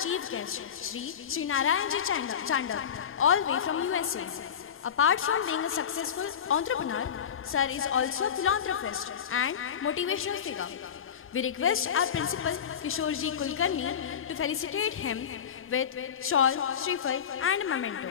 chief guest, Sri Narayanji Chandak, all the way from USA. Apart from being a successful entrepreneur, Sir is also a philanthropist and motivational figure. We request our principal Kishorji Kulkarni to felicitate him with shawl, shriphal and a memento.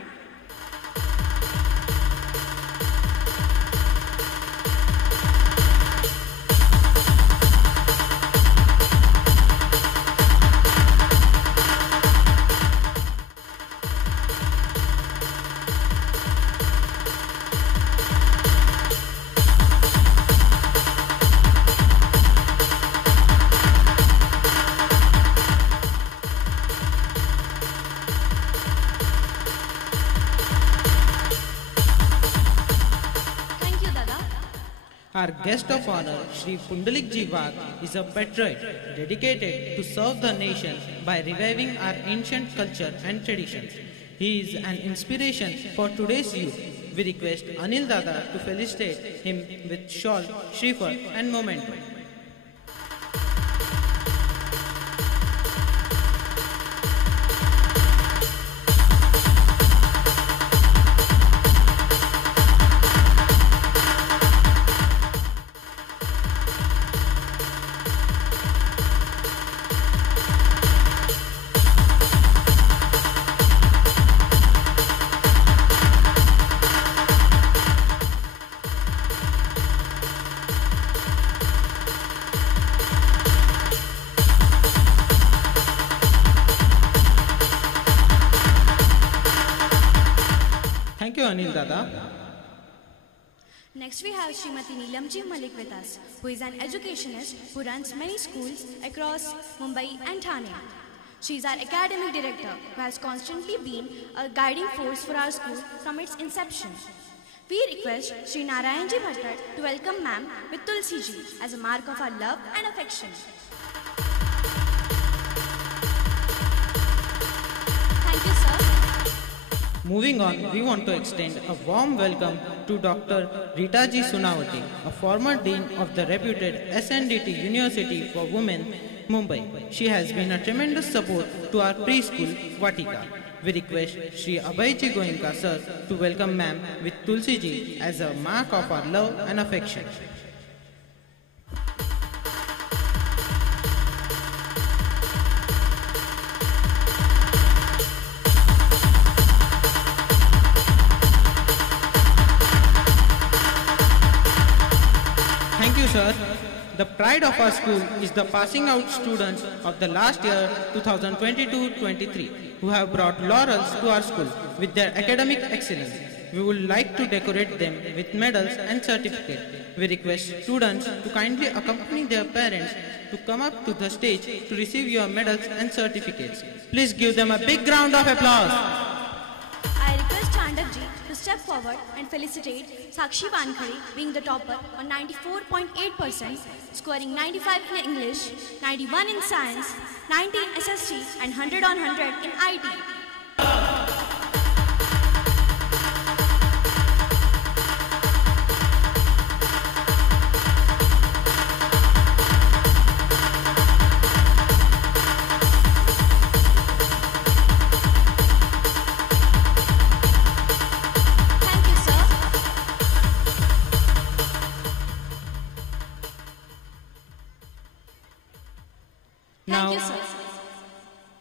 Our guest of honor, Sri Pundalik Ji Wagh, is a patriot dedicated to serve the nation by reviving our ancient culture and traditions. He is an inspiration for today's youth. We request Anil Dada to felicitate him with shawl, shriphal and memento. Thank you, Anil Dada. Next we have Srimati Neelamji Malik with us, who is an educationist who runs many schools across Mumbai and Thane. She is our academic director who has constantly been a guiding force for our school from its inception. We request Sri Narayanji Bhattat to welcome ma'am with Tulsi Ji as a mark of our love and affection. Thank you, sir. Moving on, we want to extend a warm welcome to Dr. Rita Ji Sunawati, a former Dean of the reputed SNDT University for Women, Mumbai. She has been a tremendous support to our preschool, Vatika. We request Sri Abhay Ji Goenka sir to welcome ma'am with Tulsi Ji as a mark of our love and affection. Thank you, sir. The pride of our school is the passing out students of the last year 2022-23 who have brought laurels to our school with their academic excellence. We would like to decorate them with medals and certificates. We request students to kindly accompany their parents to come up to the stage to receive your medals and certificates. Please give them a big round of applause. I request Chandak Ji to step forward and felicitate Sakshi Wankhede being the topper on 94.8%, scoring 95 in English, 91 in Science, 90 in SST and 100 on 100 in IT.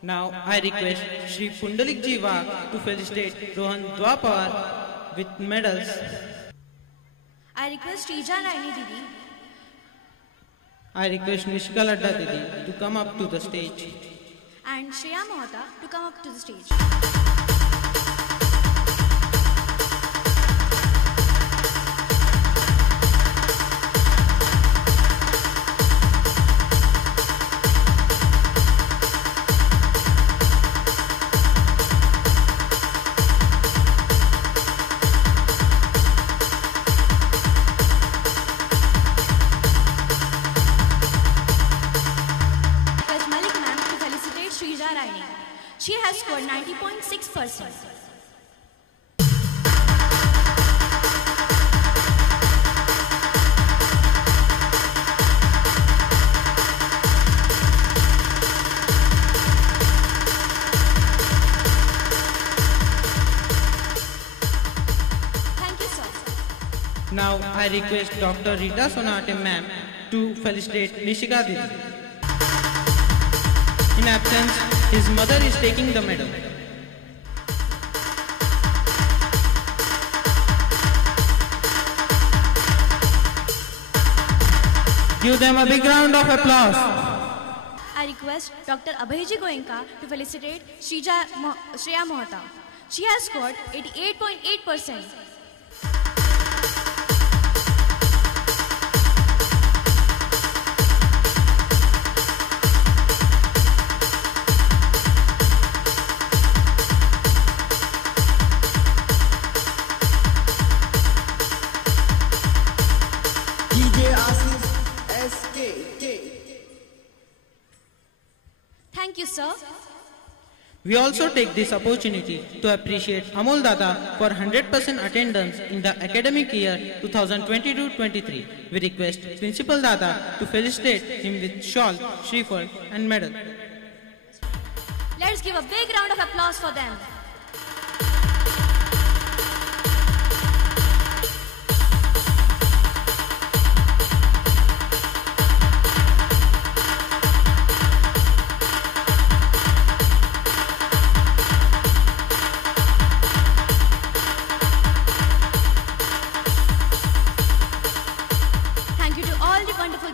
Now I request Sri Pundalik Ji Wagh to felicitate Rohan Dwapar with medals. I request Rija Raini Didi. I request Nishka Ladda Didi to come up to the stage. And Shreya Mohta to come up to the stage. She has scored 90.6%. Now I request Dr. Rita Sonate ma'am to felicitate Nishika Didi. In absence, his mother is taking the medal. Give them a big round of applause. I request Dr. Abhijit Goenka to felicitate Shreya Mohta. She has scored 88.8%. Thank you, sir. We also take this opportunity to appreciate Amol Dada for 100% attendance in the academic year 2022-23. We request Principal Dada to felicitate him with shawl, shriphal and medal. Let's give a big round of applause for them.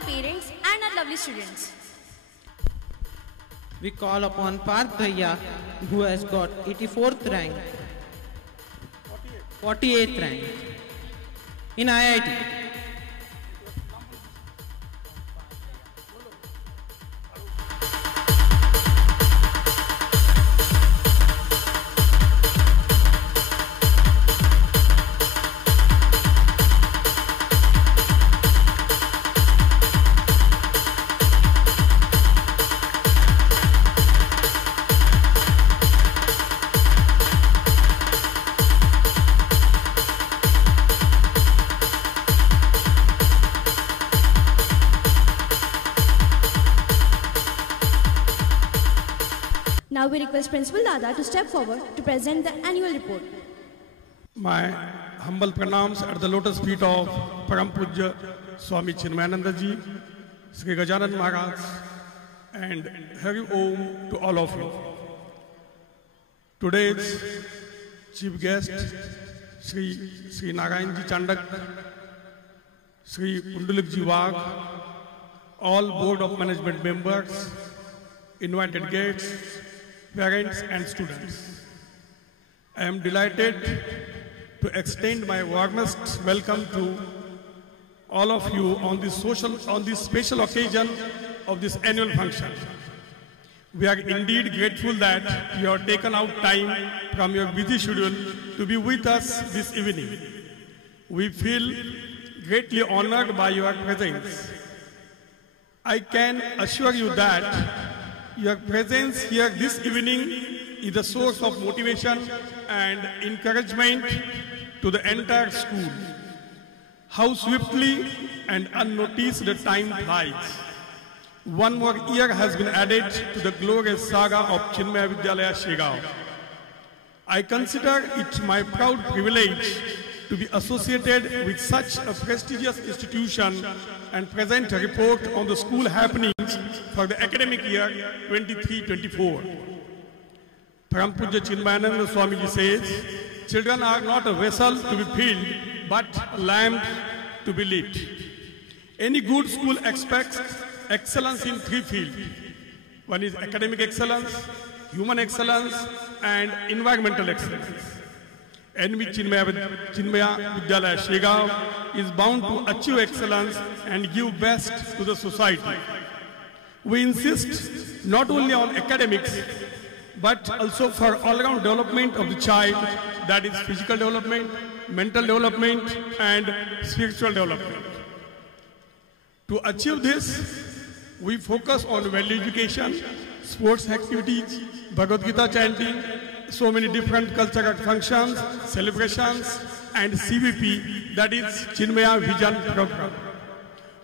Parents and our lovely students. We call upon Parth Bhaiya, who has got 84th rank, 48th rank in IIT. Now we request Principal Dada to step forward to present the annual report. My humble pranams at the lotus feet of Param Pujya Swami Chinmayananda Ji, Sri Gajanan Maharaj, and Hari Om to all of you. Today's chief guest, Sri Narayan Ji Chandak, Sri Pundulik Ji Wagh, all board of management members, invited guests, parents and students. I am delighted to extend my warmest welcome to all of you on this special occasion of this annual function. We are indeed grateful that you have taken out time from your busy schedule to be with us this evening. We feel greatly honored by your presence. I can assure you that your presence here this evening is a source of motivation and encouragement to the entire school. How swiftly and unnoticed the time flies. One more year has been added to the glorious saga of Chinmaya Vidyalaya Shregaon. I consider it my proud privilege to be associated with such a prestigious institution and present a report on the school happenings for the academic year 23-24. Param Pujya Chinmayananda Swamiji says, children are not a vessel to be filled, but a lamp to be lit. Any good school expects excellence in three fields. One is academic excellence, human excellence, and environmental excellence. NV Chinmaya Vidyalaya Shregaon is bound to achieve excellence and give best to the society. We insist not only on academics, but also for all-round development of the child, that is physical development, mental development, and spiritual development. To achieve this, we focus on value education, sports activities, Bhagavad Gita chanting, so many different cultural functions, celebrations, and CVP, that is Chinmaya Vision Program.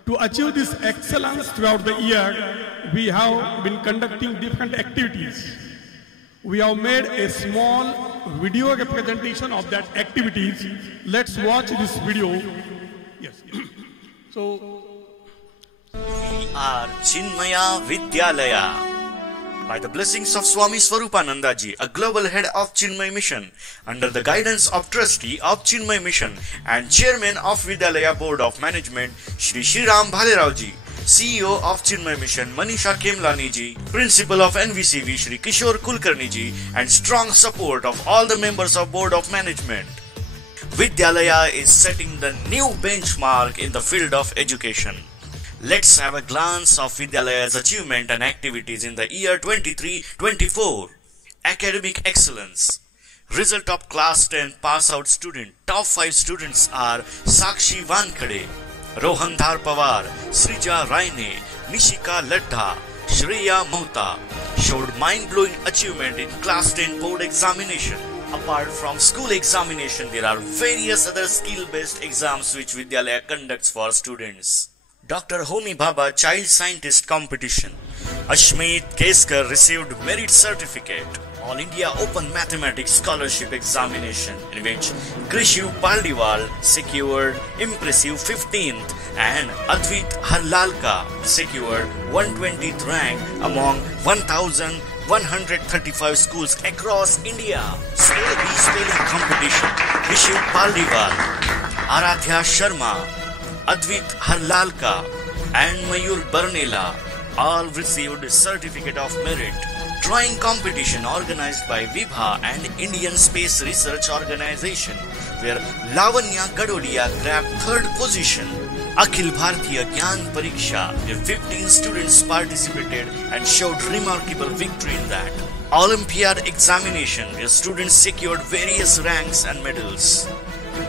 To achieve this excellence throughout the year, we have been conducting different activities. We have made a small video representation of that activities. Let's watch this video Yes. So we are Chinmaya Vidyalaya. By the blessings of Swami Swarupananda Ji, a global head of Chinmay Mission, under the guidance of trustee of Chinmay Mission and chairman of Vidyalaya Board of Management, Shri Shriram Bhalerao Ji, CEO of Chinmay Mission, Manisha Kemlani Ji, Principal of NVCV, Shri Kishore Kulkarni Ji, and strong support of all the members of Board of Management. Vidyalaya is setting the new benchmark in the field of education. Let's have a glance of Vidyalaya's achievement and activities in the year 23-24. Academic excellence. Result of class 10 pass out student. Top 5 students are Sakshi Wankhede, Rohan Dhar Pawar, Srija Raine, Nishika Ladha, Shreya Mohta. Showed mind-blowing achievement in class 10 board examination. Apart from school examination, there are various other skill-based exams which Vidyalaya conducts for students. Dr. Homi Bhabha Child Scientist Competition. Ashmeet Keskar received Merit Certificate. All India Open Mathematics Scholarship Examination, in which Krishu Paldiwal secured impressive 15th and Advait Harlalka secured 120th rank among 1,135 schools across India. Spelling competition. Krishu Paldiwal, Aradhya Sharma, Advait Harlalka and Mayur Barnela all received Certificate of Merit. Drawing competition organized by Vibha and Indian Space Research Organization, where Lavanya Gadodia grabbed 3rd position. Akhil Bharatiya Gyan Pariksha, where 15 students participated and showed remarkable victory in that. Olympiad examination, where students secured various ranks and medals.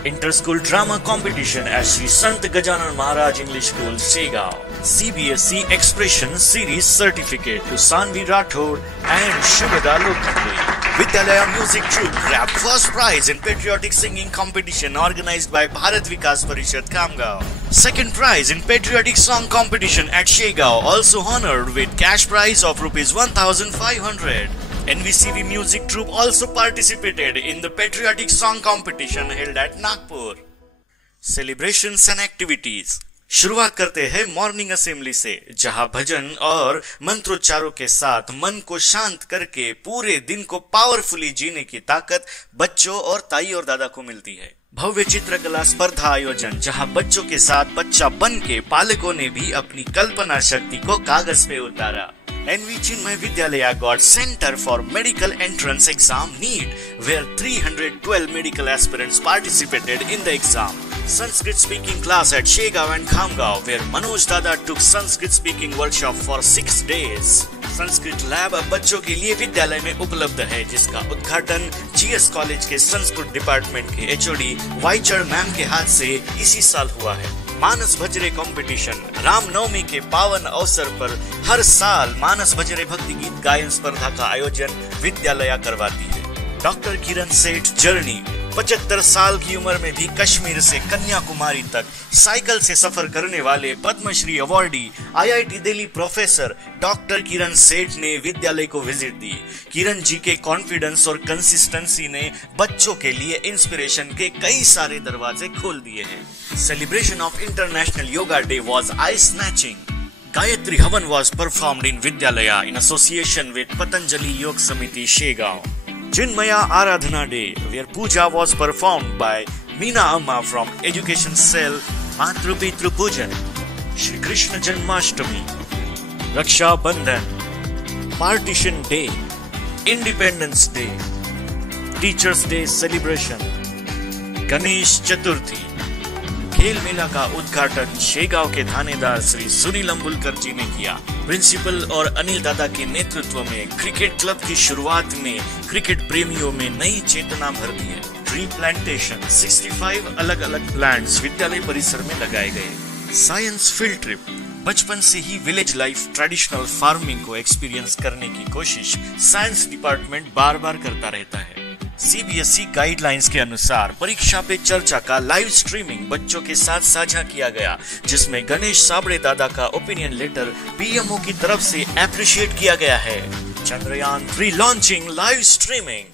Inter-school drama competition at Sri Sant Gajanan Maharaj English School, Shegao. CBSE Expression Series Certificate to Sanvi Rathod and Shubhada Lokhande. Vidyalaya Music Troupe grabbed first prize in patriotic singing competition organized by Bharat Vikas Parishad, Kamgaon. Second prize in patriotic song competition at Shegao, also honored with cash prize of Rs 1,500. NVCV Music Troupe also participated in the patriotic song competition held at Nagpur. Celebrations and activities. शुरुआत करते हैं morning assembly से, जहां भजन और मंत्रोच्चारों के साथ मन को शांत करके पूरे दिन को पावरफुली जीने की ताकत बच्चों और ताई और दादा को मिलती है। भव्य चित्रकला स्पर्धा आयोजन, जहां बच्चों के साथ बच्चा बन के पालकों ने भी अपनी कल्पना शक्ति को कागज पे उतारा। NV Chinmay Vidyalaya got Center for Medical Entrance Exam NEET, where 312 medical aspirants participated in the exam. Sanskrit speaking class at Shegao and Kamgaon, where Manoj Dada took Sanskrit speaking workshop for 6 days. Sanskrit lab अब बच्चों के लिए विद्यालय में उपलब्ध है, जिसका उद्घाटन GS कॉलेज के संस्कृत डिपार्टमेंट के HOD वाइचर मैम के हाथ से इसी साल हुआ है। मानस भजरे कंपटीशन, रामनवमी के पावन अवसर पर हर साल मानस भजरे भक्ति गीत गायन स्पर्धा का आयोजन विद्यालय करवाती है। डॉक्टर किरण सेठ जर्नी, 75 साल की उम्र में भी कश्मीर से कन्याकुमारी तक साइकिल से सफर करने वाले Padmashri awardee IIT Delhi professor doctor Kiran Seth ने विद्यालय को विजिट दी। किरण जी के कॉन्फिडेंस और कंसिस्टेंसी ने बच्चों के लिए इंस्पिरेशन के कई सारे दरवाजे खोल दिए हैं। Celebration of international yoga day was I snatching. Gayatri हवन वाज परफॉर्म्ड इन विद्यालय इन एसोसिएशन विद पतंजलि योग समिति Shegaon. Chinmaya Aradhana Day, where puja was performed by Meena Amma from Education Cell, Matru Pitru Pujan. Shri Krishna Janmashtami, Raksha Bandhan, Partition Day, Independence Day, Teachers Day celebration, Ganesh Chaturthi, खेल मेला का उद्घाटन शेगांव के थानेदार श्री सुनील अंबुलकर जी ने किया। Principal और अनिल दादा के नेतृत्व में क्रिकेट क्लब की शुरुआत ने क्रिकेट प्रेमियों में नई चेतना भर दी है। ट्री प्लांटेशन, 65 अलग अलग प्लांट्स विद्यालय परिसर में लगाए गए। साइंस फील्ड ट्रिप, बचपन से ही विलेज लाइफ ट्रेडिशनल फार्मिंग को एक्सपीरियंस करने की कोशिश साइंस डिपार्टमेंट बार बार करता रहता है। CBSE गाइडलाइंस के अनुसार परीक्षा पे चर्चा का लाइव स्ट्रीमिंग बच्चों के साथ साझा किया गया, जिसमें गणेश साबड़े दादा का ओपिनियन लेटर PMO की तरफ से एप्रिशिएट किया गया है। Chandrayaan 3 launching live streaming.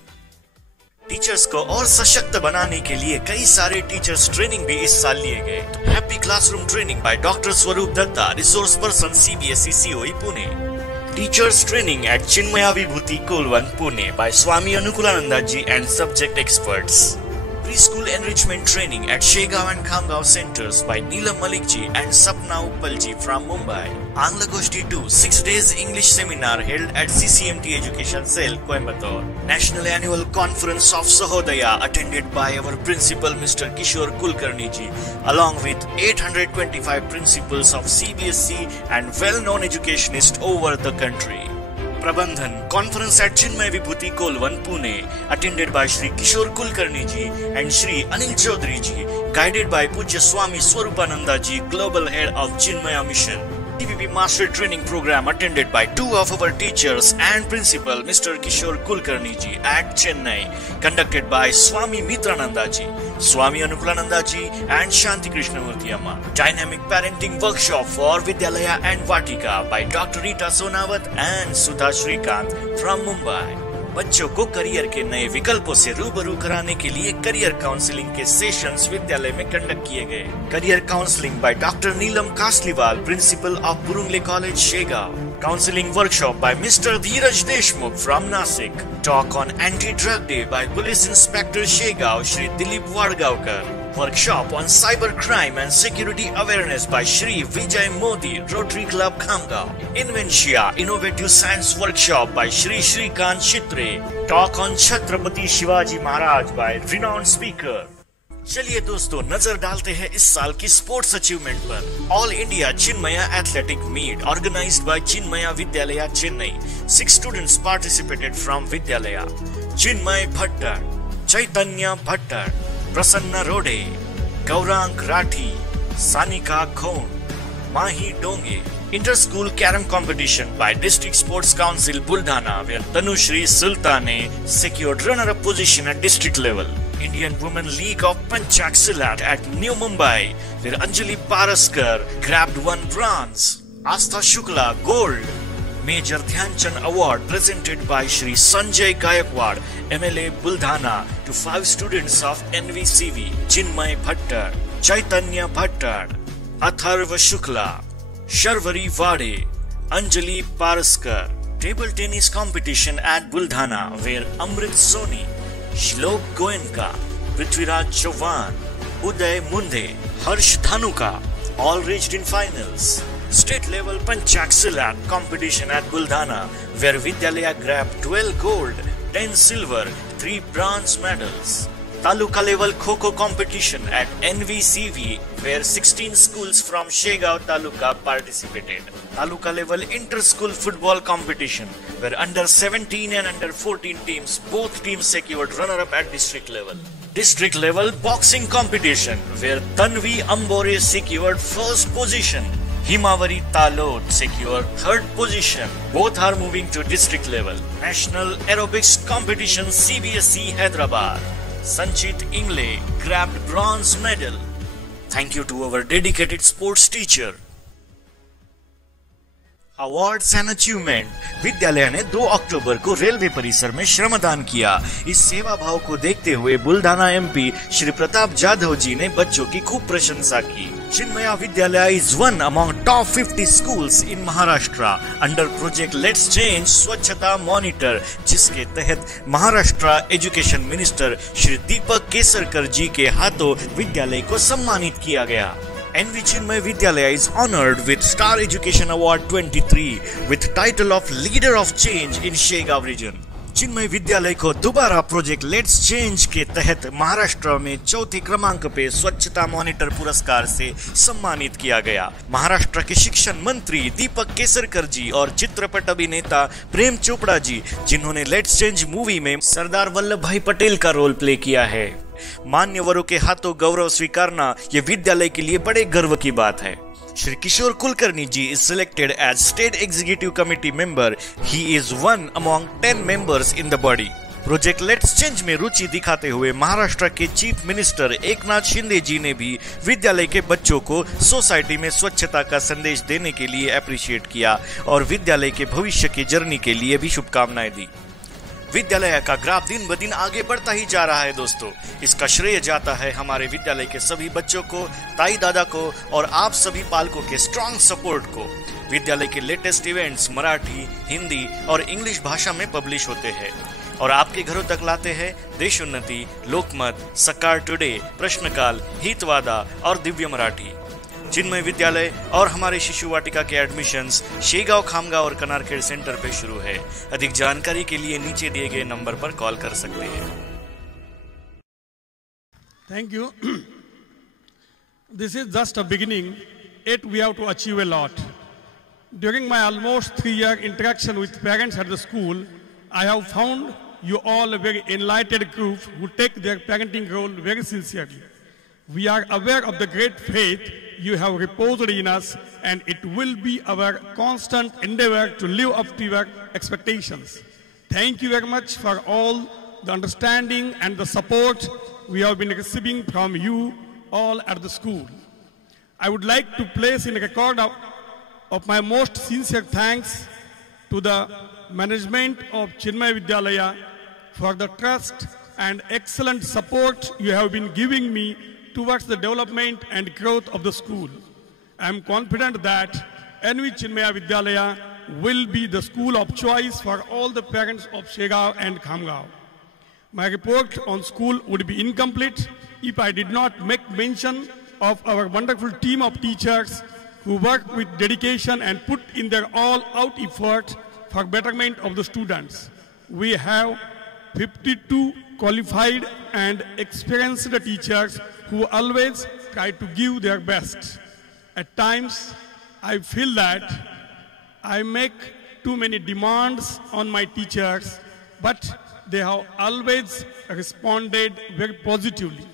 Teachers को और सशक्त बनाने के लिए कई सारे टीचर्स ट्रेनिंग भी इस साल लिए गए। Happy classroom training by doctor Swaroop Dutta, resource person CBSE COE Pune. Teachers training at Chinmaya Vibhuti Kolwan, Pune by Swami Anukulananda ji and subject experts. Preschool enrichment training at Shegaon and Khamgaon centers by Neelam Malik ji and Sapna Uppal ji from Mumbai. Angla Goshti 2 6 days English seminar held at CCMT Education Cell, Coimbatore. National Annual Conference of Sahodaya attended by our principal Mr. Kishore Kulkarni ji along with 825 principals of CBSE and well-known educationists over the country. Prabandhan Conference at Chinmaya Vibhuti Kolwan, Pune, attended by Shri Kishore Kulkarni ji and Shri Anil Chaudhary ji, guided by Pujya Swami Swarupananda ji, Global Head of Chinmaya Mission. TVP Master Training Program attended by two of our teachers and Principal Mr. Kishore Kulkarni ji at Chennai, conducted by Swami Mitrananda ji, Swami Anukulananda ji and Shanti Krishnamurthy Amma. Dynamic Parenting Workshop for Vidyalaya and Vatika by Dr. Rita Sonawat and Sudha Shrikant from Mumbai. बच्चों को career के नए विकल्पों से रूबरू कराने के लिए करियर काउंसलिंग के सेशंस विद्यालय में कंडक्ट किए गए। Career counselling by doctor Neelam Kasliwal, principal of Burungale college Shegaon. Counselling workshop by mister Dheeraj Deshmukh from Nashik. Talk on anti drug day by police inspector Shegaon Shri Dilip Wadgaonkar. Workshop on cyber crime and security awareness by Shri Vijay Modi, Rotary Club Khamgaon. Inventia Innovative Science Workshop by Shri Shrikant Chitre. Talk on Chhatrapati Shivaji Maharaj by renowned speaker. चलिए दोस्तों, नजर डालते हैं इस साल की sports achievement पर। All India Chinmaya athletic meet organised by Chinmaya Vidyalaya Chennai. 6 students participated from Vidyalaya. Chinmay Bhattar, Chaitanya Bhattar, Prasanna Rode, Gaurang Rathi, Sanika Khon, Mahi Donge. Inter School Carom Competition by District Sports Council Buldhana, where Tanushri Sultane secured runner-up position at district level. Indian Women League of Panchak Silat at New Mumbai, where Anjali Paraskar grabbed 1 bronze. Astha Shukla gold. Major Dhyanchand Award presented by Shri Sanjay Gaikwad, MLA Buldhana, to 5 students of NVCV: Chinmay Bhattar, Chaitanya Bhattar, Atharva Shukla, Sharvari Vade, Anjali Paraskar. Table tennis competition at Buldhana, where Amrit Soni, Shlok Goenka, Prithviraj Chauhan, Uday Munde, Harsh Dhanuka all reached in finals. State level Panchak Silat competition at Buldhana, where Vidyalaya grabbed 12 gold, 10 silver, 3 bronze medals. Taluka level Kho-Kho competition at NVCV, where 16 schools from Shegaon Taluka participated. Taluka level inter-school football competition, where under 17 and under 14 teams, both teams secured runner-up at district level. District level boxing competition, where Tanvi Ambore secured first position. Himawari Talot secured 3rd position. Both are moving to district level. National Aerobics Competition CBSE Hyderabad. Sanchit Ingle grabbed bronze medal. Thank you to our dedicated sports teacher. Awards and achievement. विद्यालय ने 2 अक्टूबर को railway परिसर में श्रमदान किया। इस सेवा भाव को देखते हुए बुल्ढाना MP श्री प्रताप जाधव जी ने बच्चों की खूब प्रशंसा की। चिन्मया विद्यालय is one among top 50 schools in Maharashtra under project Let's Change स्वच्छता मॉनिटर, जिसके तहत महाराष्ट्र एजुकेशन मिनिस्टर श्री दीपक केसरकर जी के हाथों विद्यालय को सम्मानित किया गया। NV Chinmay Vidyalaya is honored with Star Education Award 23 with title of Leader of Change in Shegaon region. चिन्मय विद्यालय को दोबारा प्रोजेक्ट लेट्स चेंज के तहत महाराष्ट्र में 4थे क्रमांक पे स्वच्छता मॉनिटर पुरस्कार से सम्मानित किया गया। महाराष्ट्र के शिक्षण मंत्री दीपक केसरकर जी और चित्रपट अभिनेता प्रेम चोपड़ा जी, जिन्होंने लेट्स चेंज मूवी में सरदार वल्लभ भाई पटेल का रोल प्ले किया है। मान्यवरों के हाथों गौरव स्वीकारना ये विद्यालय के लिए बड़े गर्व की बात है। Shri Kishore Kulkarni ji is selected as State Executive Committee member. He is one among 10 members in the body. Project let's change में रुचि दिखाते हुए महाराष्ट्र के चीफ मिनिस्टर एकनाथ शिंदे जी ने भी विद्यालय के बच्चों को सोसाइटी में स्वच्छता का संदेश देने के लिए अप्रिशिएट किया और विद्यालय के भविष्य की जर्नी के लिए भी शुभकामनाएं दी। विद्यालय का ग्राफ दिन ब दिन आगे बढ़ता ही जा रहा है दोस्तों। इसका श्रेय जाता है हमारे विद्यालय के सभी बच्चों को, ताई दादा को और आप सभी पालकों के स्ट्रॉन्ग सपोर्ट को। विद्यालय के लेटेस्ट इवेंट्स मराठी, हिंदी और इंग्लिश भाषा में पब्लिश होते हैं और आपके घरों तक लाते हैं देशोन्नति, लोकमत, सकार टुडे, प्रश्नकाल, हितवादा और दिव्य मराठी। चिन्मय विद्यालय और हमारे शिशु वाटिका के एडमिशंस शेगांव, खामगांव और कनारखेड़ सेंटर पे शुरू है। अधिक जानकारी के लिए नीचे दिए गए नंबर पर कॉल कर सकते हैं। Thank you. This is just a beginning, yet we have to achieve a lot. During my almost 3-year interaction with parents at the school, I have found you all a very enlightened group who take their parenting role very sincerely. We are aware of the great faith you have reposed in us, and it will be our constant endeavor to live up to your expectations. Thank you very much for all the understanding and the support we have been receiving from you all at the school. I would like to place in record of my most sincere thanks to the management of Chinmay Vidyalaya for the trust and excellent support you have been giving me towards the development and growth of the school. I am confident that NV Chinmaya Vidyalaya will be the school of choice for all the parents of Shegaon and Khamgaon. My report on school would be incomplete if I did not make mention of our wonderful team of teachers who work with dedication and put in their all-out effort for betterment of the students. We have 52 qualified and experienced teachers who always try to give their best. At times, I feel that I make too many demands on my teachers, but they have always responded very positively.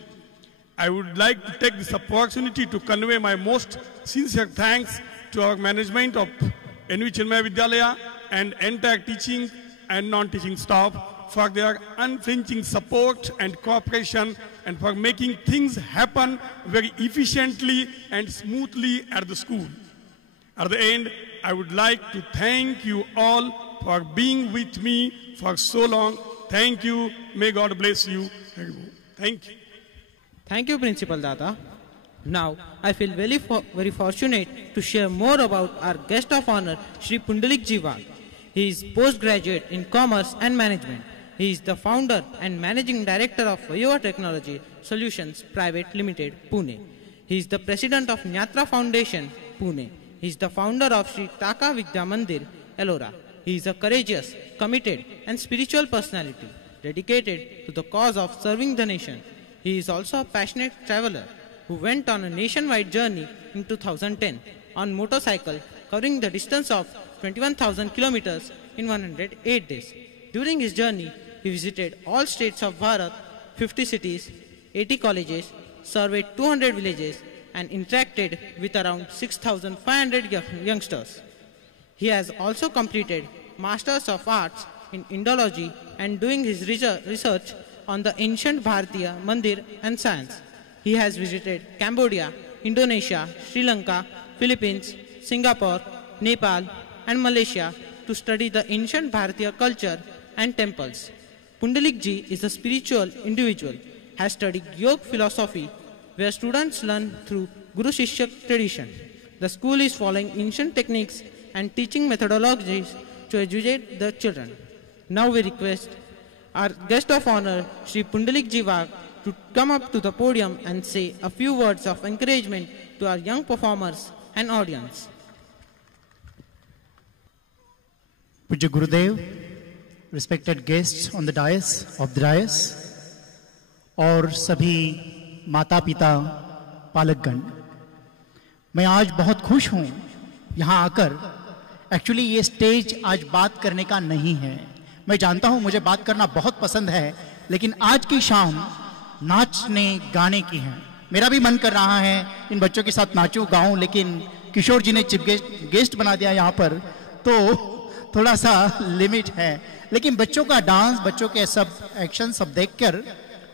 I would like to take this opportunity to convey my most sincere thanks to our management of NV Chinmaya Vidyalaya and entire teaching and non-teaching staff for their unflinching support and cooperation and for making things happen very efficiently and smoothly at the school. At the end, I would like to thank you all for being with me for so long. Thank you. May God bless you. Thank you. Thank you, Principal Dada. Now, I feel very fortunate to share more about our guest of honor, Shri Pundalik Jiwag. He is postgraduate in Commerce and Management. He is the founder and managing director of Vayova Technology Solutions Private Limited, Pune. He is the president of Nyatra Foundation, Pune. He is the founder of Sri Taka Vidya Mandir, Ellora. He is a courageous, committed, and spiritual personality dedicated to the cause of serving the nation. He is also a passionate traveler who went on a nationwide journey in 2010 on motorcycle, covering the distance of 21,000 kilometers in 108 days. During his journey, he visited all states of Bharat, 50 cities, 80 colleges, surveyed 200 villages, and interacted with around 6,500 youngsters. He has also completed Masters of Arts in Indology and doing his research on the ancient Bharatiya Mandir and science. He has visited Cambodia, Indonesia, Sri Lanka, Philippines, Singapore, Nepal, and Malaysia to study the ancient Bharatiya culture and temples. Pundalik Ji is a spiritual individual, has studied yoga philosophy, where students learn through Guru Shishya tradition. The school is following ancient techniques and teaching methodologies to educate the children. Now we request our guest of honor, Shri Pundalik Jiwag, to come up to the podium and say a few words of encouragement to our young performers and audience. Puja Gurudev, respected guests on the dais, और सभी माता पिता पालकगण, मैं आज बहुत खुश हूँ यहाँ आकर। एक्चुअली ये स्टेज आज बात करने का नहीं है। मैं जानता हूँ मुझे बात करना बहुत पसंद है, लेकिन आज की शाम नाचने गाने की है। मेरा भी मन कर रहा है इन बच्चों के साथ नाचूं गाऊं, लेकिन किशोर जी ने चीफ गेस्ट बना दिया यहाँ पर, तो थोड़ा सा लिमिट है। लेकिन बच्चों का डांस, बच्चों के सब एक्शन सब देखकर,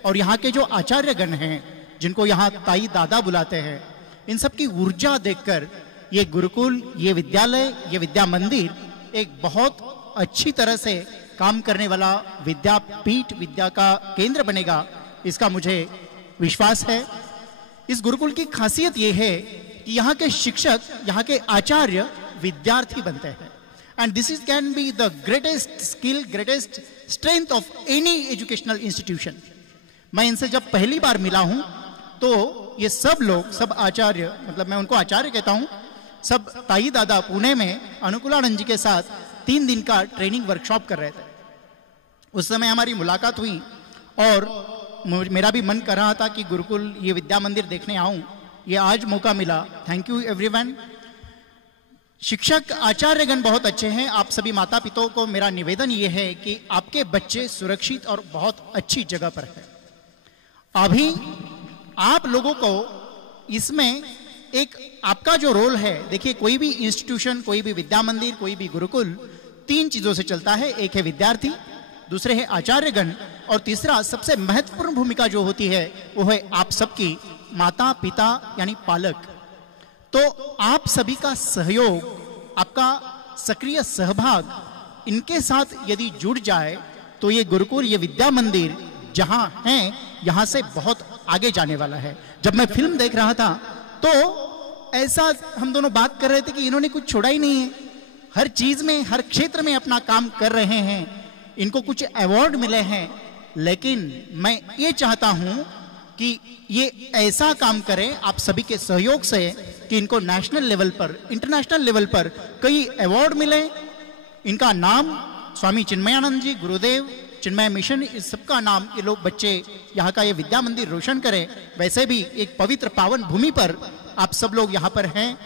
और यहाँ के जो आचार्यगण हैं जिनको यहाँ ताई दादा बुलाते हैं, इन सब की ऊर्जा देखकर ये गुरुकुल, ये विद्यालय, ये विद्या मंदिर एक बहुत अच्छी तरह से काम करने वाला विद्यापीठ, विद्या का केंद्र बनेगा, इसका मुझे विश्वास है। इस गुरुकुल की खासियत यह है कि यहाँ के शिक्षक, यहाँ के आचार्य विद्यार्थी बनते हैं। And this is can be the greatest skill, greatest strength of any educational institution. मैं इनसे जब पहली बार मिला हूं तो ये सब लोग, सब आचार्य, मतलब मैं उनको आचार्य कहता हूं, सब ताई दादा पुणे में अनुकूलानंद जी के साथ 3 दिन का ट्रेनिंग वर्कशॉप कर रहे थे। उस समय हमारी मुलाकात हुई और मेरा भी मन कर रहा था कि गुरुकुल, ये विद्या मंदिर देखने आऊं। ये आज मौका मिला। Thank you everyone. शिक्षक आचार्यगण बहुत अच्छे हैं। आप सभी माता पिताओं को मेरा निवेदन ये है कि आपके बच्चे सुरक्षित और बहुत अच्छी जगह पर हैं। अभी आप लोगों को इसमें एक आपका जो रोल है, देखिए कोई भी इंस्टीट्यूशन, कोई भी विद्या मंदिर, कोई भी गुरुकुल 3 चीजों से चलता है। एक है विद्यार्थी, दूसरे है आचार्यगण, और तीसरा सबसे महत्वपूर्ण भूमिका जो होती है वो है आप सबकी माता पिता यानी पालक। तो आप सभी का सहयोग, आपका सक्रिय सहभाग इनके साथ यदि जुड़ जाए तो ये गुरुकुल, ये विद्या मंदिर जहां है, यहां से बहुत आगे जाने वाला है। जब मैं फिल्म देख रहा था तो ऐसा हम दोनों बात कर रहे थे कि इन्होंने कुछ छोड़ा ही नहीं है। हर चीज में, हर क्षेत्र में अपना काम कर रहे हैं। इनको कुछ अवार्ड मिले हैं, लेकिन मैं ये चाहता हूं कि ये ऐसा काम करें आप सभी के सहयोग से कि इनको नेशनल लेवल पर, इंटरनेशनल लेवल पर कई अवार्ड मिले। इनका नाम स्वामी चिन्मयानंद जी, गुरुदेव, चिन्मय मिशन, इस सबका नाम ये लोग, बच्चे यहाँ का ये विद्या मंदिर रोशन करें। वैसे भी एक पवित्र पावन भूमि पर आप सब लोग यहाँ पर हैं।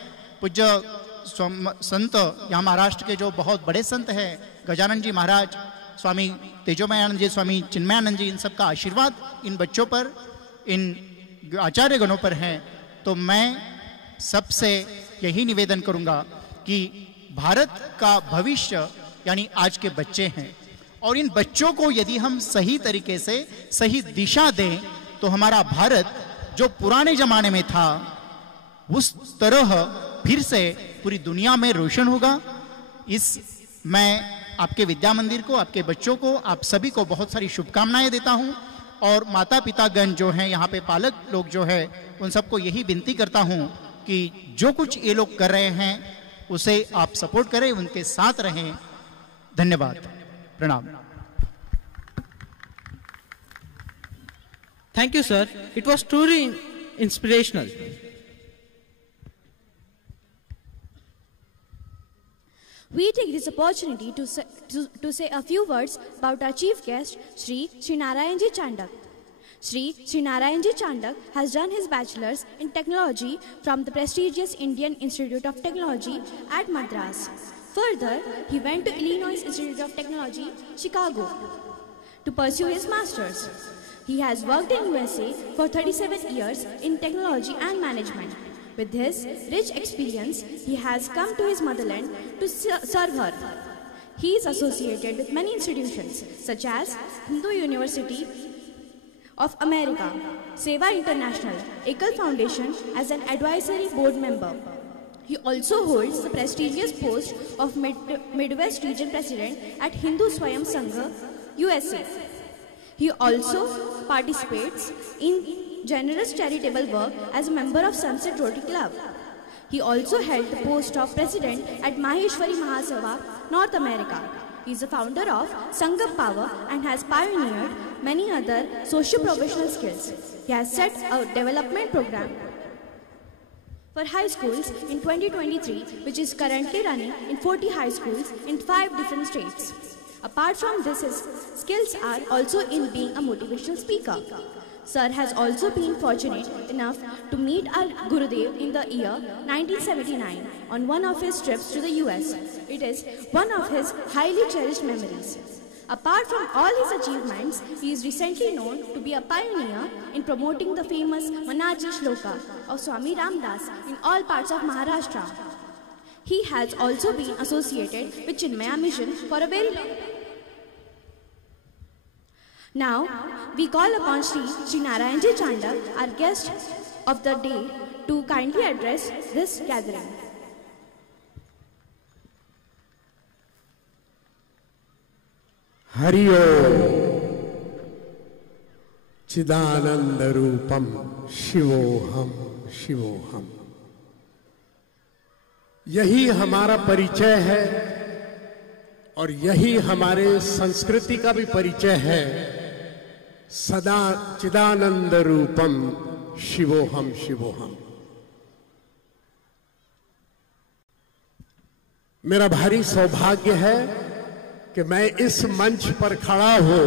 पूज्य संत, यहाँ महाराष्ट्र के जो बहुत बड़े संत हैं, गजानन जी महाराज, स्वामी तेजोमयानंद जी, स्वामी चिन्मयानंद जी, इन सबका आशीर्वाद इन बच्चों पर, इन आचार्य गणों पर हैं। तो मैं सबसे यही निवेदन करूंगा कि भारत का भविष्य यानी आज के बच्चे हैं, और इन बच्चों को यदि हम सही तरीके से सही दिशा दें तो हमारा भारत जो पुराने जमाने में था उस तरह फिर से पूरी दुनिया में रोशन होगा। मैं आपके विद्या मंदिर को, आपके बच्चों को, आप सभी को बहुत सारी शुभकामनाएं देता हूं, और माता पितागण जो हैं, यहाँ पे पालक लोग जो है, उन सबको यही विनती करता हूं कि जो कुछ ये लोग कर रहे हैं उसे आप सपोर्ट करें, उनके साथ रहें। धन्यवाद, प्रणाम। Thank you, sir. It was truly inspirational. We take this opportunity to say a few words about our chief guest, Sri Narayan Ji Chandak. Sri Narayan Ji Chandak has done his bachelor's in technology from the prestigious Indian Institute of Technology at Madras. Further, he went to Illinois Institute of Technology, Chicago, to pursue his master's. He has worked in USA for 37 years in technology and management. With his rich experience, he has come to his motherland to serve her. He is associated with many institutions such as Hindu University of America, Seva International, Ekal Foundation as an advisory board member. He also holds the prestigious post of Midwest Region President at Hindu Swayam Sangha, USA. He also participates in generous charitable work as a member of Sunset Rotary Club. He also held the post of president at Maheshwari Mahasabha, North America. He is the founder of Sangam Power and has pioneered many other socio-professional skills. He has set a development program for high schools in 2023, which is currently running in 40 high schools in 5 different states. Apart from this, his skills are also in being a motivational speaker. Sir has also been fortunate enough to meet our Gurudev in the year 1979 on one of his trips to the US. It is one of his highly cherished memories. Apart from all his achievements, he is recently known to be a pioneer in promoting the famous Manaji Shloka of Swami Ramdas in all parts of Maharashtra. He has also been associated with Chinmaya Mission for a very long time. Now, we call upon Sri Narayan Ji Chandak, our guest of the day, to kindly address this gathering. Hari ओम चिदानंद रूपम शिवोहम शिवोहम। यही हमारा परिचय है और यही हमारे संस्कृति का भी परिचय है। सदा चिदानंद रूपम शिवोहम शिवोहम। मेरा भारी सौभाग्य है कि मैं इस मंच पर खड़ा हूं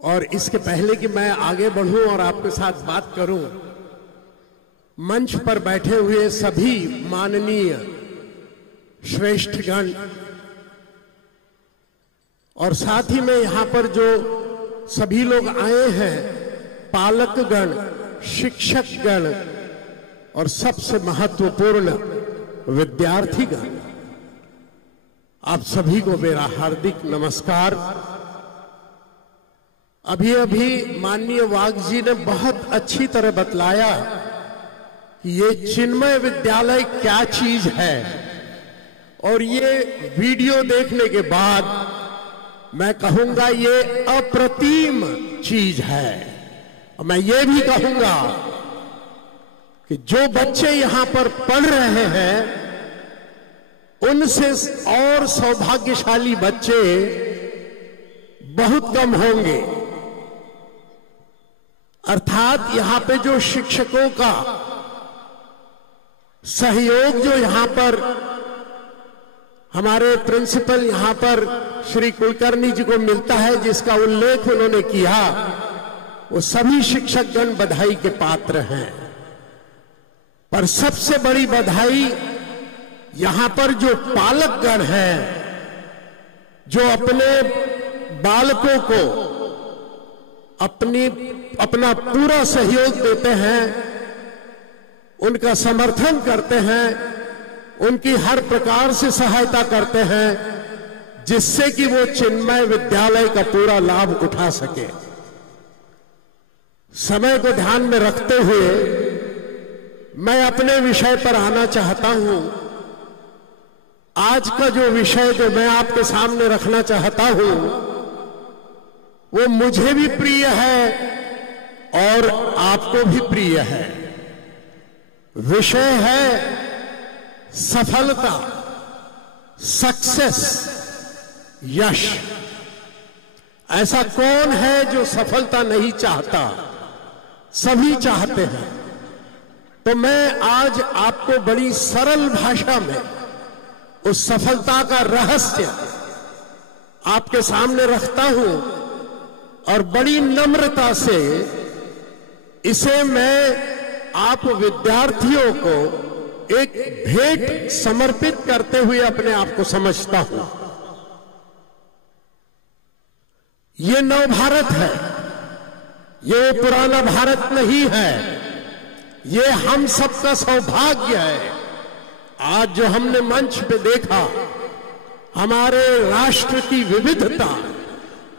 और इसके पहले कि मैं आगे बढ़ूं और आपके साथ बात करूं, मंच पर बैठे हुए सभी माननीय श्रेष्ठगण और साथ ही में यहां पर जो सभी लोग आए हैं, पालकगण, शिक्षकगण और सबसे महत्वपूर्ण विद्यार्थीगण, आप सभी को मेरा हार्दिक नमस्कार। अभी अभी माननीय वाघ जी ने बहुत अच्छी तरह बतलाया कि ये चिन्मय विद्यालय क्या चीज है, और ये वीडियो देखने के बाद मैं कहूंगा ये अप्रतिम चीज है। और मैं ये भी कहूंगा कि जो बच्चे यहां पर पढ़ रहे हैं उनसे और सौभाग्यशाली बच्चे बहुत कम होंगे। अर्थात यहां पे जो शिक्षकों का सहयोग जो यहां पर हमारे प्रिंसिपल यहां पर श्री कुलकर्णी जी को मिलता है, जिसका उल्लेख उन्होंने किया, वो सभी शिक्षकगण बधाई के पात्र हैं। पर सबसे बड़ी बधाई यहां पर जो पालकगण हैं, जो अपने बालकों को अपना पूरा सहयोग देते हैं, उनका समर्थन करते हैं, उनकी हर प्रकार से सहायता करते हैं, जिससे कि वो चिन्मय विद्यालय का पूरा लाभ उठा सके। समय को ध्यान में रखते हुए मैं अपने विषय पर आना चाहता हूं। आज का जो विषय जो मैं आपके सामने रखना चाहता हूं वो मुझे भी प्रिय है और आपको भी प्रिय है। विषय है सफलता, सक्सेस, यश। ऐसा कौन है जो सफलता नहीं चाहता? सभी चाहते हैं। तो मैं आज आपको बड़ी सरल भाषा में उस सफलता का रहस्य आपके सामने रखता हूं और बड़ी नम्रता से इसे मैं आप विद्यार्थियों को एक भेंट समर्पित करते हुए अपने आप को समझता हूं। ये नव भारत है, ये पुराना भारत नहीं है। ये हम सबका सौभाग्य है। आज जो हमने मंच पे देखा, हमारे राष्ट्र की विविधता,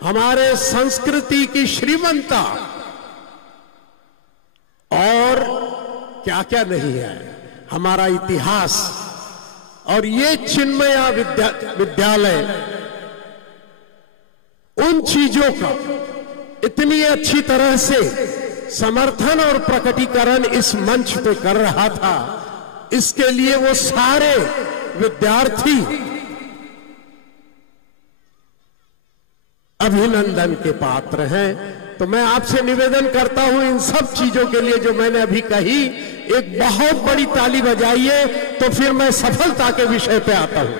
हमारे संस्कृति की श्रीमंतता और क्या क्या नहीं है, हमारा इतिहास, और ये चिन्मय विद्यालय उन चीजों का इतनी अच्छी तरह से समर्थन और प्रकटीकरण इस मंच पे कर रहा था। इसके लिए वो सारे विद्यार्थी अभिनंदन के पात्र हैं। तो मैं आपसे निवेदन करता हूं इन सब चीजों के लिए जो मैंने अभी कही, एक बहुत बड़ी ताली बजाइए। तो फिर मैं सफलता के विषय पे आता हूं।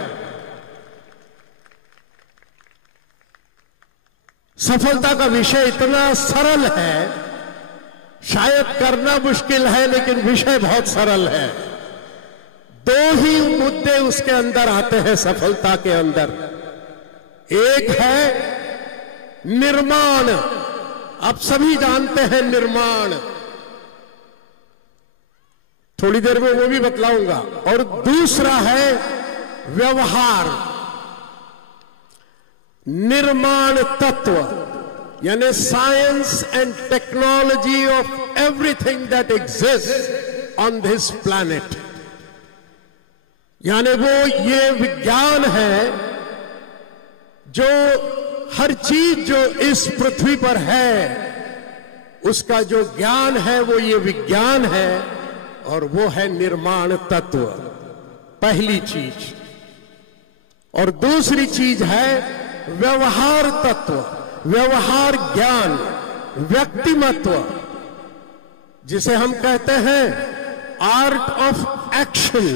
सफलता का विषय इतना सरल है, शायद करना मुश्किल है, लेकिन विषय बहुत सरल है। दो ही मुद्दे उसके अंदर आते हैं सफलता के अंदर। एक है निर्माण, आप सभी जानते हैं निर्माण, थोड़ी देर में वो भी बतलाऊंगा। और दूसरा है व्यवहार। निर्माण तत्व यानी science and technology of everything that exist on this planet, यानी वो ये विज्ञान है जो हर चीज जो इस पृथ्वी पर है उसका जो ज्ञान है वो ये विज्ञान है, और वो है निर्माण तत्व, पहली चीज। और दूसरी चीज है व्यवहार तत्व, व्यवहार ज्ञान, व्यक्तिमत्व, जिसे हम कहते हैं art of action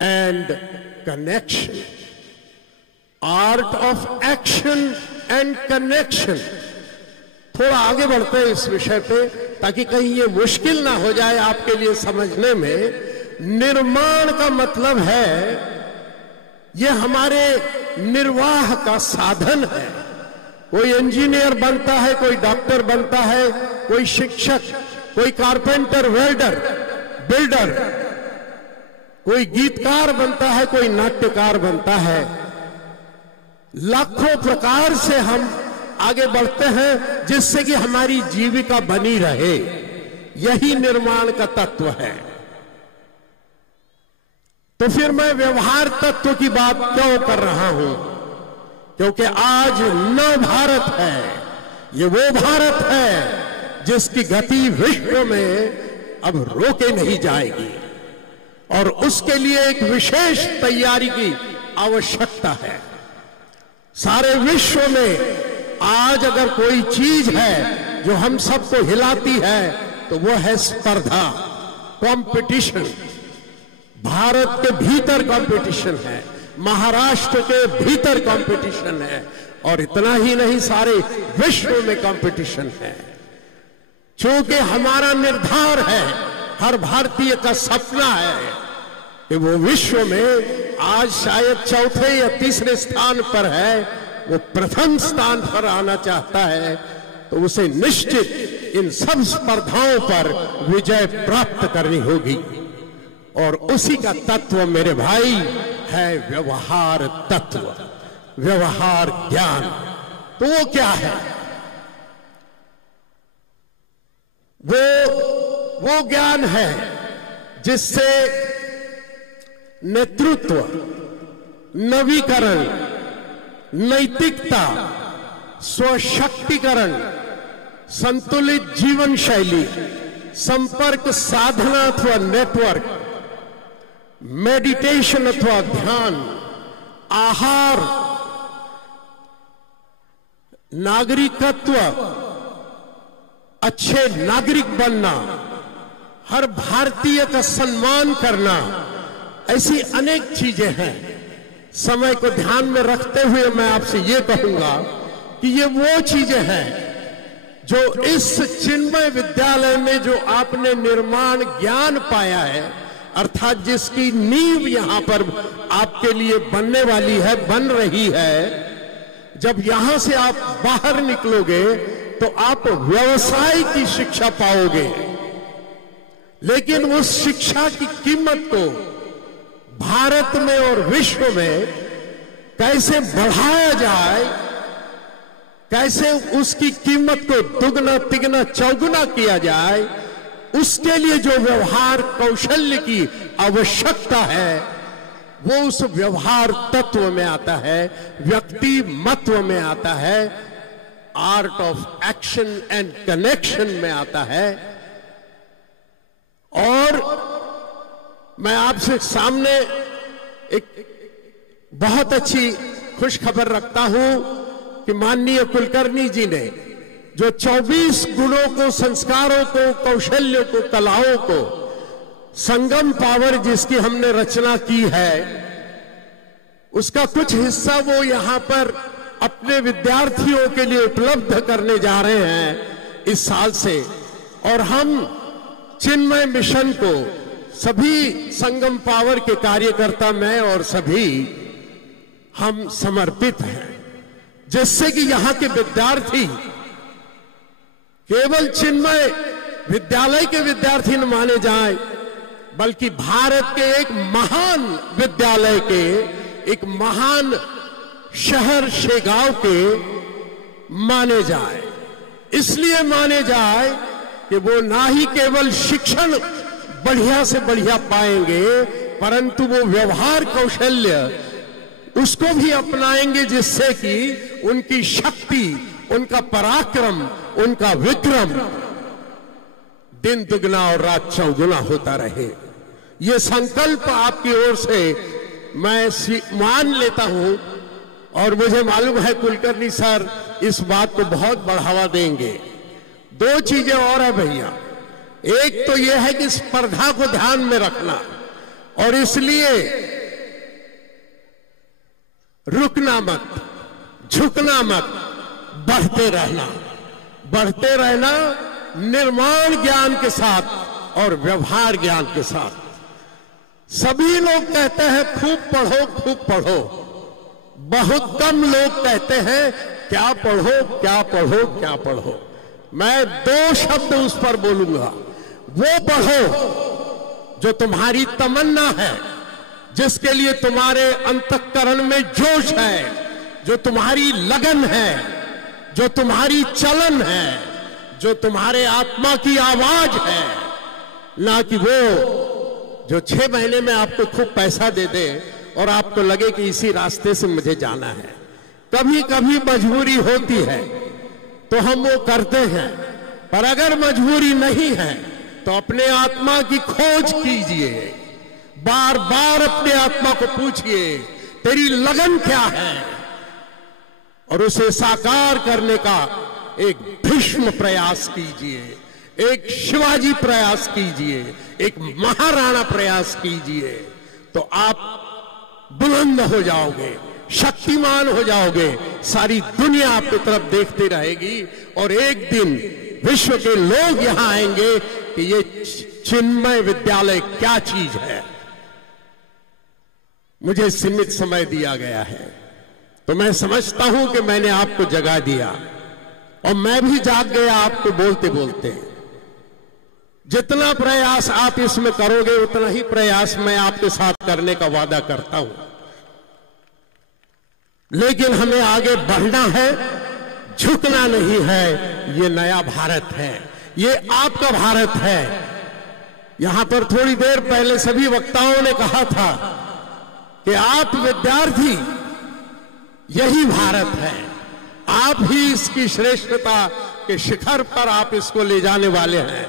and connection. Art of action and connection. थोड़ा आगे बढ़ते हैं इस विषय पे ताकि कहीं ये मुश्किल ना हो जाए आपके लिए समझने में। निर्माण का मतलब है ये हमारे निर्वाह का साधन है। कोई इंजीनियर बनता है, कोई डॉक्टर बनता है, कोई शिक्षक, कोई कारपेंटर, वेल्डर, बिल्डर, कोई गीतकार बनता है, कोई नाट्यकार बनता है। लाखों प्रकार से हम आगे बढ़ते हैं जिससे कि हमारी जीविका बनी रहे। यही निर्माण का तत्व है। तो फिर मैं व्यवहार तत्व की बात क्यों कर रहा हूं? क्योंकि आज नव भारत है, ये वो भारत है जिसकी गति विश्व में अब रोके नहीं जाएगी, और उसके लिए एक विशेष तैयारी की आवश्यकता है। सारे विश्व में आज अगर कोई चीज है जो हम सबको हिलाती है तो वो है स्पर्धा, कंपटीशन। भारत के भीतर कंपटीशन है, महाराष्ट्र के भीतर कंपटीशन है, और इतना ही नहीं सारे विश्व में कंपटीशन है। क्योंकि हमारा निर्धार है, हर भारतीय का सपना है कि वो विश्व में आज शायद चौथे या तीसरे स्थान पर है, वो प्रथम स्थान पर आना चाहता है, तो उसे निश्चित इन सब स्पर्धाओं पर विजय प्राप्त करनी होगी। और उसी का तत्व मेरे भाई है व्यवहार तत्व, व्यवहार ज्ञान। तो वो क्या है? वो ज्ञान है जिससे नेतृत्व, नवीकरण, नैतिकता, स्वशक्तिकरण, संतुलित जीवन शैली, संपर्क साधना अथवा नेटवर्क, मेडिटेशन अथवा ध्यान, आहार, नागरिकत्व, अच्छे नागरिक बनना, हर भारतीय का सम्मान करना, ऐसी अनेक चीजें हैं। समय को ध्यान में रखते हुए मैं आपसे ये कहूंगा कि ये वो चीजें हैं जो इस चिन्मय विद्यालय में जो आपने निर्माण ज्ञान पाया है, अर्थात जिसकी नींव यहां पर आपके लिए बनने वाली है, बन रही है। जब यहां से आप बाहर निकलोगे तो आप व्यवसाय की शिक्षा पाओगे, लेकिन उस शिक्षा की कीमत को भारत में और विश्व में कैसे बढ़ाया जाए, कैसे उसकी कीमत को दुगना तिगना चौगुना किया जाए, उसके लिए जो व्यवहार कौशल्य की आवश्यकता है वो उस व्यवहार तत्व में आता है, व्यक्ति महत्व में आता है, art of action and connection में आता है। और मैं आपसे सामने एक बहुत अच्छी खुश खबर रखता हूं कि माननीय कुलकर्णी जी ने जो 24 गुणों को, संस्कारों को, कौशल्यों को, कलाओं को, संगम पावर जिसकी हमने रचना की है, उसका कुछ हिस्सा वो यहां पर अपने विद्यार्थियों के लिए उपलब्ध करने जा रहे हैं इस साल से। और हम चिन्मय मिशन को सभी संगम पावर के कार्यकर्ता, मैं और सभी हम समर्पित हैं, जिससे कि यहां के विद्यार्थी केवल चिन्मय विद्यालय के विद्यार्थी न माने जाएं, बल्कि भारत के एक महान विद्यालय के, एक महान शहर शेगांव के माने जाए। इसलिए माने जाए कि वो ना ही केवल शिक्षण बढ़िया से बढ़िया पाएंगे, परंतु वो व्यवहार कौशल्य उसको भी अपनाएंगे, जिससे कि उनकी शक्ति, उनका पराक्रम, उनका विक्रम दिन दुगना और रात चौगुना होता रहे। ये संकल्प आपकी ओर से मैं मान लेता हूं और मुझे मालूम है कुलकर्णी सर इस बात को बहुत बढ़ावा देंगे। दो चीजें और है भैया, एक तो यह है कि स्पर्धा को ध्यान में रखना और इसलिए रुकना मत, झुकना मत, बढ़ते रहना निर्माण ज्ञान के साथ और व्यवहार ज्ञान के साथ। सभी लोग कहते हैं खूब पढ़ो, खूब पढ़ो, बहुत कम लोग कहते हैं क्या पढ़ो, क्या पढ़ो, क्या पढ़ो। मैं दो शब्द उस पर बोलूंगा, वो पढ़ो जो तुम्हारी तमन्ना है, जिसके लिए तुम्हारे अंतःकरण में जोश है, जो तुम्हारी लगन है, जो तुम्हारी चलन है, जो तुम्हारे आत्मा की आवाज है, ना कि वो जो 6 महीने में आपको खूब पैसा दे दे और आपको लगे कि इसी रास्ते से मुझे जाना है। कभी कभी मजबूरी होती है तो हम वो करते हैं, पर अगर मजबूरी नहीं है तो अपने आत्मा की खोज कीजिए, बार बार अपने आत्मा को पूछिए तेरी लगन क्या है, और उसे साकार करने का एक भीष्म प्रयास कीजिए, एक शिवाजी प्रयास कीजिए, एक महाराणा प्रयास कीजिए, तो आप बुलंद हो जाओगे, शक्तिमान हो जाओगे। सारी दुनिया आपकी तरफ देखती रहेगी और एक दिन विश्व के लोग यहां आएंगे कि ये चिन्मय विद्यालय क्या चीज है। मुझे सीमित समय दिया गया है तो मैं समझता हूं कि मैंने आपको जगा दिया और मैं भी जाग गया आपको बोलते बोलते। जितना प्रयास आप इसमें करोगे उतना ही प्रयास मैं आपके साथ करने का वादा करता हूं। लेकिन हमें आगे बढ़ना है, झुकना नहीं है। ये नया भारत है, ये आपका भारत है। यहां पर थोड़ी देर पहले सभी वक्ताओं ने कहा था कि आप विद्यार्थी, यही भारत है, आप ही इसकी श्रेष्ठता के शिखर पर आप इसको ले जाने वाले हैं।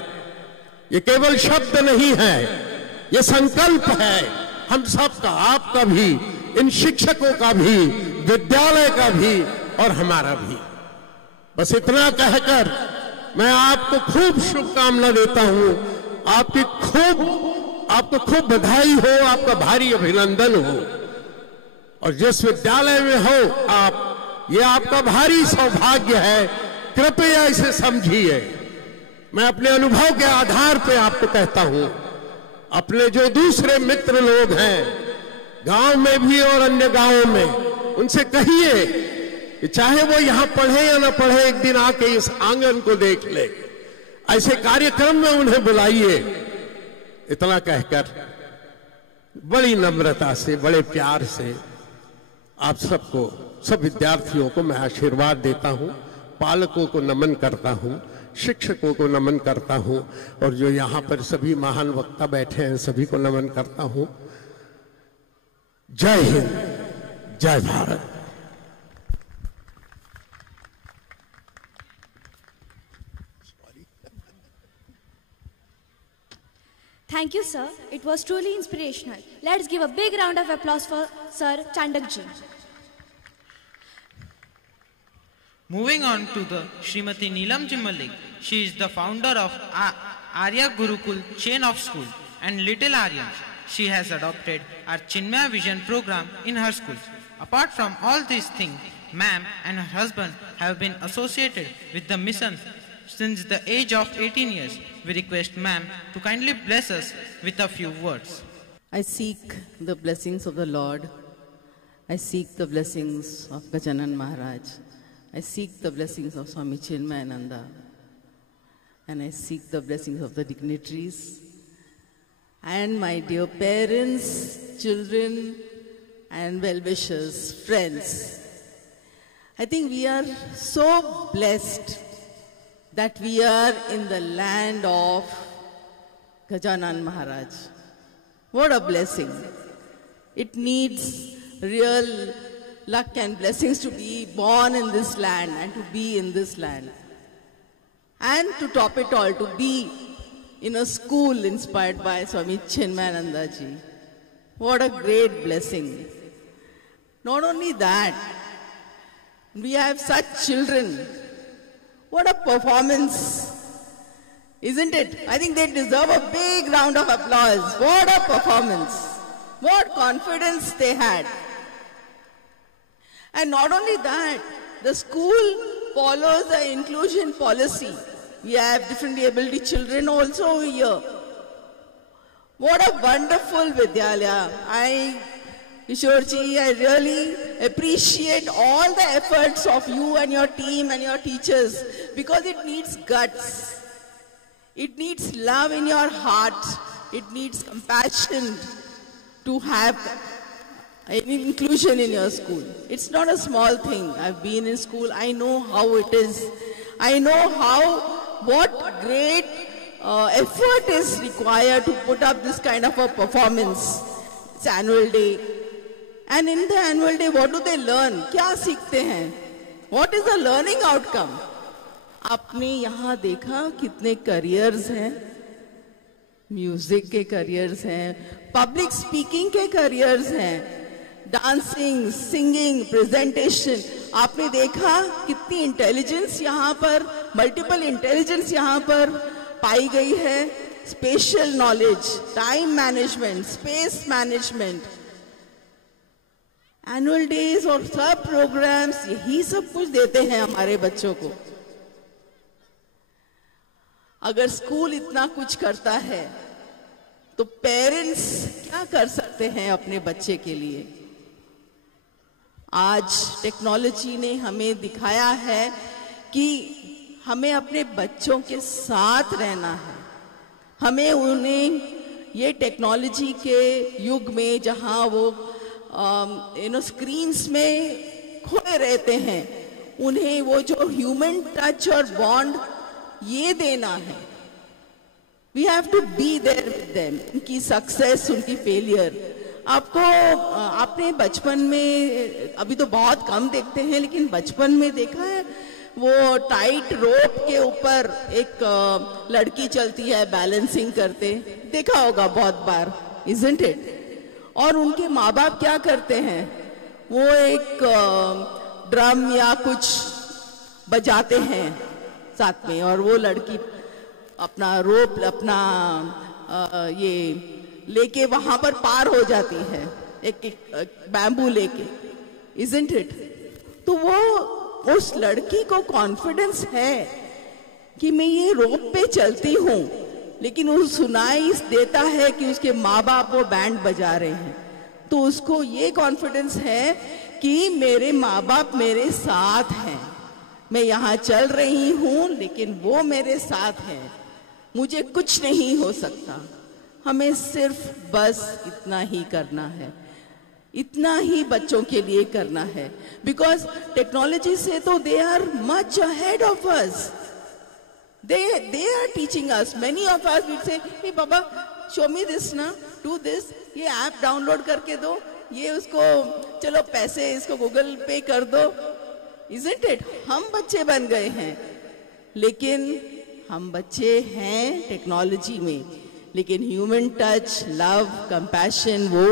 ये केवल शब्द नहीं है, ये संकल्प है हम सबका, आपका भी, इन शिक्षकों का भी, विद्यालय का भी और हमारा भी। बस इतना कहकर मैं आपको खूब शुभकामना देता हूं, आपको खूब बधाई हो, आपका भारी अभिनंदन हो। और जिस विद्यालय में हो आप, ये आपका भारी सौभाग्य है, कृपया इसे समझिए। मैं अपने अनुभव के आधार पे आपको कहता हूं, अपने जो दूसरे मित्र लोग हैं गांव में भी और अन्य गांवों में, उनसे कहिए कि चाहे वो यहां पढ़े या ना पढ़े, एक दिन आके इस आंगन को देख ले, ऐसे कार्यक्रम में उन्हें बुलाइए। इतना कहकर बड़ी नम्रता से, बड़े प्यार से आप सबको, सब विद्यार्थियों को मैं आशीर्वाद देता हूं, पालकों को नमन करता हूं, शिक्षकों को नमन करता हूं और जो यहां पर सभी महान वक्ता बैठे हैं सभी को नमन करता हूं। जय हिंद, जय Bharat. Thank you, sir. It was truly inspirational. Let's give a big round of applause for Sir Chandak ji. Moving on to the Srimati Neelam ji Malik. She is the founder of Arya Gurukul chain of school and Little Aryans. She has adopted our Chinmaya Vision program in her school. Apart from all these things, ma'am and her husband have been associated with the mission since the age of 18 years. We request ma'am to kindly bless us with a few words. I seek the blessings of the Lord. I seek the blessings of Gajanan Maharaj. I seek the blessings of Swami Chinmayananda. And I seek the blessings of the dignitaries and my dear parents, children, and well-wishers, friends. I think we are so blessed that we are in the land of Gajanan Maharaj. What a blessing. It needs real luck and blessings to be born in this land and to be in this land. And to top it all, to be in a school inspired by Swami Chinmayananda ji. What a great blessing. Not only that, we have such children. What a performance, isn't it? I think they deserve a big round of applause. What a performance. What confidence they had. And not only that, the school follows the inclusion policy. We have differently able children also here. What a wonderful Vidyalaya. Kishorji, I really appreciate all the efforts of you and your team and your teachers, because it needs guts. It needs love in your heart. It needs compassion to have an inclusion in your school. It's not a small thing. I've been in school. I know how it is. I know what great effort is required to put up this kind of a performance. It's annual day. And in the annual day, what do they learn? क्या सीखते हैं? What is the learning outcome? आपने यहाँ देखा कितने careers हैं? Music के careers हैं, public speaking के careers हैं, dancing, singing, presentation. आपने देखा कितनी intelligence यहाँ पर, multiple intelligence यहाँ पर पाई गई है. Spatial knowledge, time management, space management. Annual days और सब प्रोग्राम्स यही सब कुछ देते हैं हमारे बच्चों को. अगर स्कूल इतना कुछ करता है तो पेरेंट्स क्या कर सकते हैं अपने बच्चे के लिए? आज टेक्नोलॉजी ने हमें दिखाया है कि हमें अपने बच्चों के साथ रहना है. हमें उन्हें ये टेक्नोलॉजी के युग में जहां वो स्क्रीन्स में खोए रहते हैं, उन्हें वो जो ह्यूमन टच और बॉन्ड ये देना है. We have to be there with them. उनकी सक्सेस, उनकी फेलियर. आपने बचपन में, अभी तो बहुत कम देखते हैं, लेकिन बचपन में देखा है वो टाइट रोप के ऊपर एक लड़की चलती है बैलेंसिंग करते, देखा होगा बहुत बार, इजंट इट? और उनके माँ बाप क्या करते हैं? वो एक ड्रम या कुछ बजाते हैं साथ में, और वो लड़की अपना रोप, अपना ये लेके वहां पर पार हो जाती है, एक बैम्बू लेके, इजंट इट? तो वो उस लड़की को कॉन्फिडेंस है कि मैं ये रोप पे चलती हूँ, लेकिन वो सुनाई देता है कि उसके माँ बाप वो बैंड बजा रहे हैं, तो उसको ये कॉन्फिडेंस है कि मेरे माँ बाप मेरे साथ हैं. मैं यहाँ चल रही हूँ लेकिन वो मेरे साथ हैं, मुझे कुछ नहीं हो सकता. हमें सिर्फ बस इतना ही करना है, इतना ही बच्चों के लिए करना है. बिकॉज टेक्नोलॉजी से तो they are much ahead of us. They are teaching us. Many of us would say, hey Baba, show me this na, do this, ये ऐप डाउनलोड करके दो, ये उसको चलो पैसे इसको गूगल पे कर दो, isn't it? हम बच्चे बन गए हैं, लेकिन हम बच्चे हैं टेक्नोलॉजी में, लेकिन ह्यूमन टच, लव, कंपैशन वो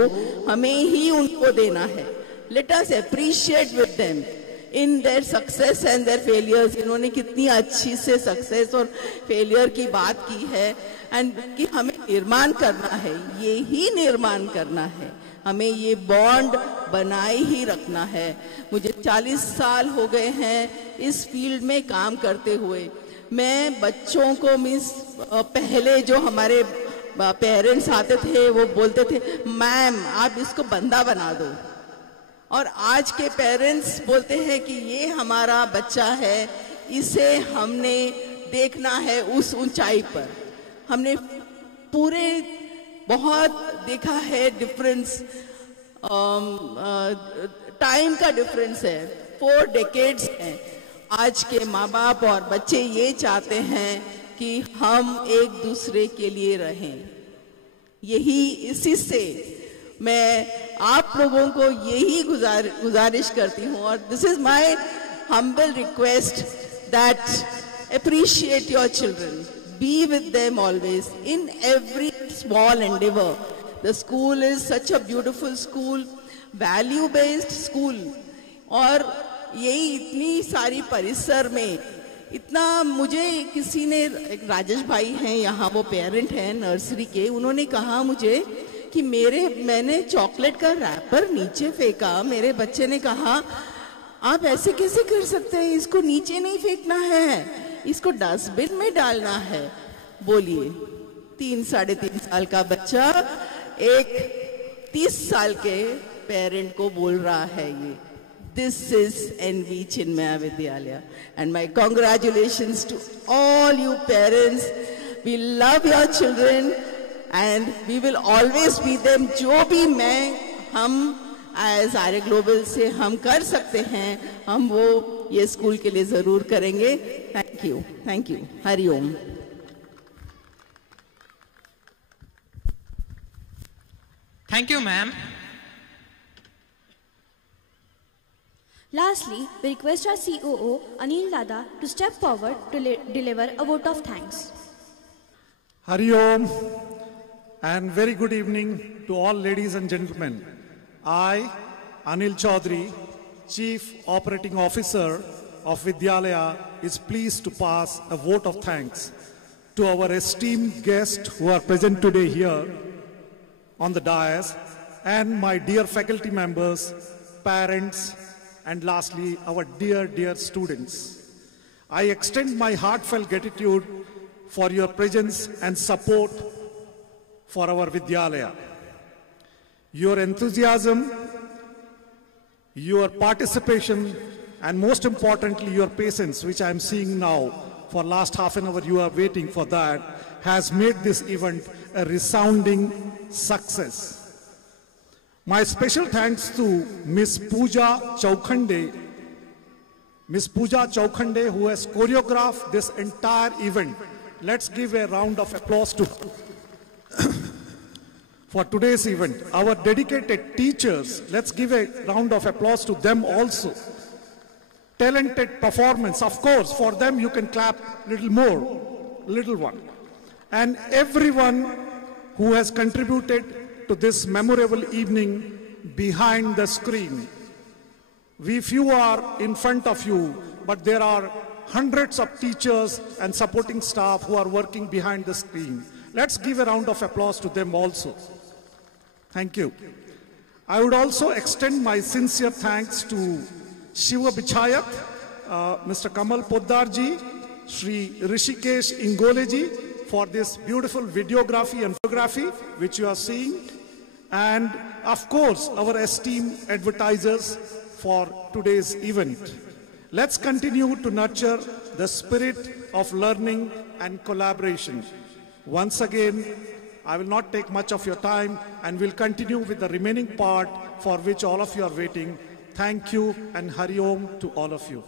हमें ही उनको देना है. Let us appreciate with them in their success and their failures. इन्होंने कितनी अच्छी से सक्सेस और फेलियर की बात की है, एंड कि हमें निर्माण करना है, ये ही निर्माण करना है, हमें ये बॉन्ड बनाए ही रखना है. मुझे 40 साल हो गए हैं इस फील्ड में काम करते हुए. मैं बच्चों को पहले जो हमारे पेरेंट्स आते थे वो बोलते थे मैम आप इसको बंदा बना दो, और आज के पेरेंट्स बोलते हैं कि ये हमारा बच्चा है, इसे हमने देखना है उस ऊंचाई पर. हमने पूरे बहुत देखा है डिफरेंस, टाइम का डिफरेंस है, 4 डेकेड्स है. आज के माँ बाप और बच्चे ये चाहते हैं कि हम एक दूसरे के लिए रहें. यही इसी से मैं आप लोगों को यही गुजारिश करती हूँ, और this is my humble request that appreciate your children, be with them always in every small endeavor. The school is such a beautiful school, value based school, और यही इतनी सारी परिसर में इतना, मुझे किसी ने, एक राजेश भाई हैं यहाँ, वो पेरेंट हैं नर्सरी के, उन्होंने कहा मुझे कि मैंने चॉकलेट का रैपर नीचे फेंका, मेरे बच्चे ने कहा आप ऐसे कैसे कर सकते हैं, इसको नीचे नहीं फेंकना है, इसको डस्टबिन में डालना है। बोलिए, 3-3.5 साल का बच्चा एक 30 साल के पेरेंट को बोल रहा है ये। This is NV Chinmaya Vidyalaya, and my congratulations to all you parents. We love your children and we will always be them. जो भी हम एज आर्य ग्लोबल से हम कर सकते हैं, हम वो ये स्कूल के लिए जरूर करेंगे। Thank you, Hari Om. Thank you, ma'am. Lastly, we request our COO Anil Dada to step forward to deliver a vote of thanks. Hari Om, and very good evening to all ladies and gentlemen. I, Anil Chaudhary, Chief Operating Officer of Vidyalaya, is pleased to pass a vote of thanks to our esteemed guests who are present today here on the dais, and my dear faculty members, parents, and lastly, our dear students. I extend my heartfelt gratitude for your presence and support for our Vidyalaya. Your enthusiasm, your participation, and most importantly, your patience, which I am seeing now, for last half an hour you are waiting for that, has made this event a resounding success. My special thanks to Ms. Pooja Chaukhande, who has choreographed this entire event. Let's give a round of applause to her. For today's event, our dedicated teachers, let's give a round of applause to them also. Talented performance, of course, for them you can clap little more, little one. And everyone who has contributed to this memorable evening behind the screen. We few are in front of you, but there are hundreds of teachers and supporting staff who are working behind the screen. Let's give a round of applause to them also. Thank you. I would also extend my sincere thanks to Shiva Bichayat, Mr. Kamal Poddarji, Sri Rishikesh Ingoleji for this beautiful videography and photography which you are seeing, and of course our esteemed advertisers for today's event. Let's continue to nurture the spirit of learning and collaboration. Once again, I will not take much of your time and will continue with the remaining part for which all of you are waiting. Thank you and Hari Om to all of you.